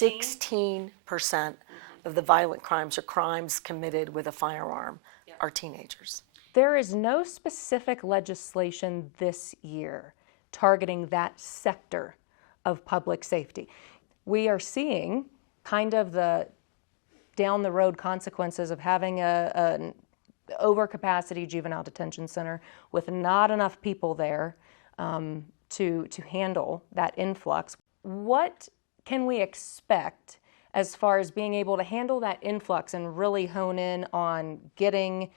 16% of the violent crimes or crimes committed with a firearm are teenagers. There is no specific legislation this year targeting that sector of public safety. We are seeing kind of the down the road consequences of having an overcapacity juvenile detention center with not enough people there to handle that influx. What can we expect as far as being able to handle that influx and really hone in on getting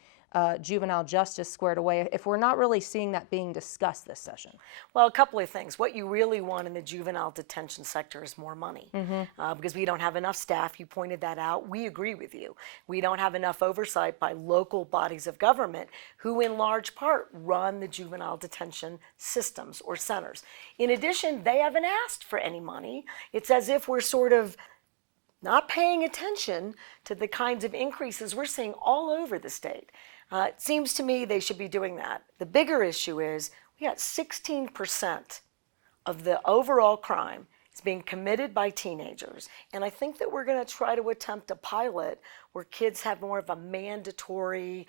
juvenile justice squared away if we're not really seeing that being discussed this session? Well, a couple of things. What you really want in the juvenile detention sector is more money, because we don't have enough staff. You pointed that out. We agree with you. We don't have enough oversight by local bodies of government who in large part run the juvenile detention systems or centers. In addition, they haven't asked for any money. It's as if we're sort of not paying attention to the kinds of increases we're seeing all over the state. It seems to me they should be doing that. The bigger issue is we got 16% of the overall crime is being committed by teenagers. And I think that we're going to try to attempt a pilot where kids have more of a mandatory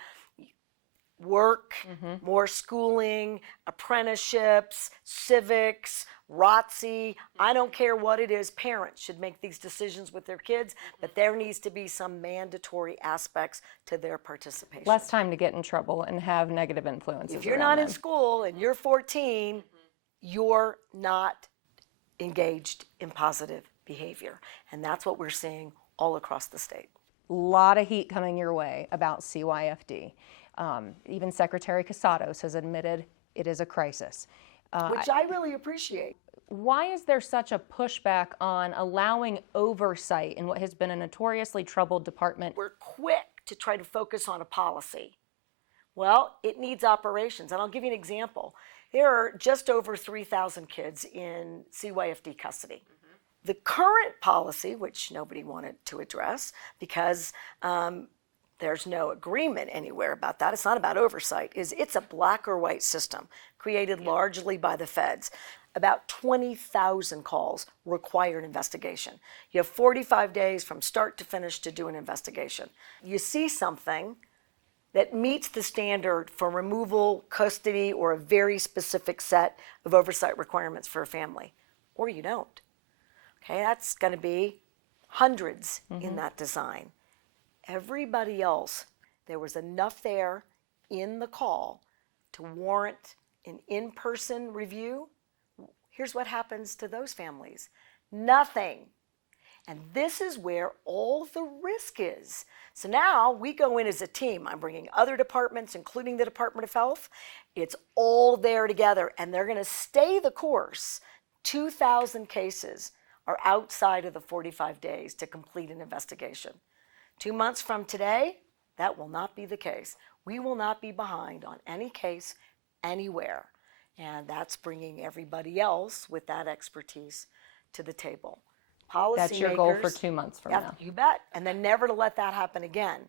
work, more schooling, apprenticeships, civics, ROTC. I don't care what it is. Parents should make these decisions with their kids, but there needs to be some mandatory aspects to their participation. Less time to get in trouble and have negative influences. If you're not in school and you're 14, you're not engaged in positive behavior. And that's what we're seeing all across the state. A lot of heat coming your way about CYFD. Even Secretary Casados has admitted it is a crisis. Which I really appreciate. Why is there such a pushback on allowing oversight in what has been a notoriously troubled department? We're quick to try to focus on a policy. Well, it needs operations. And I'll give you an example. There are just over 3,000 kids in CYFD custody. The current policy, which nobody wanted to address because there's no agreement anywhere about that. It's not about oversight. It's a black or white system created largely by the feds. About 20,000 calls require an investigation. You have 45 days from start to finish to do an investigation. You see something that meets the standard for removal, custody, or a very specific set of oversight requirements for a family, or you don't. Okay, that's going to be hundreds in that design. Everybody else, there was enough there in the call to warrant an in-person review. Here's what happens to those families. Nothing. And this is where all the risk is. So now we go in as a team. I'm bringing other departments, including the Department of Health. It's all there together, and they're going to stay the course. 2,000 cases are outside of the 45 days to complete an investigation. 2 months from today, that will not be the case. We will not be behind on any case anywhere. And that's bringing everybody else with that expertise to the table. That's your goal for 2 months from now. You bet. And then never to let that happen again.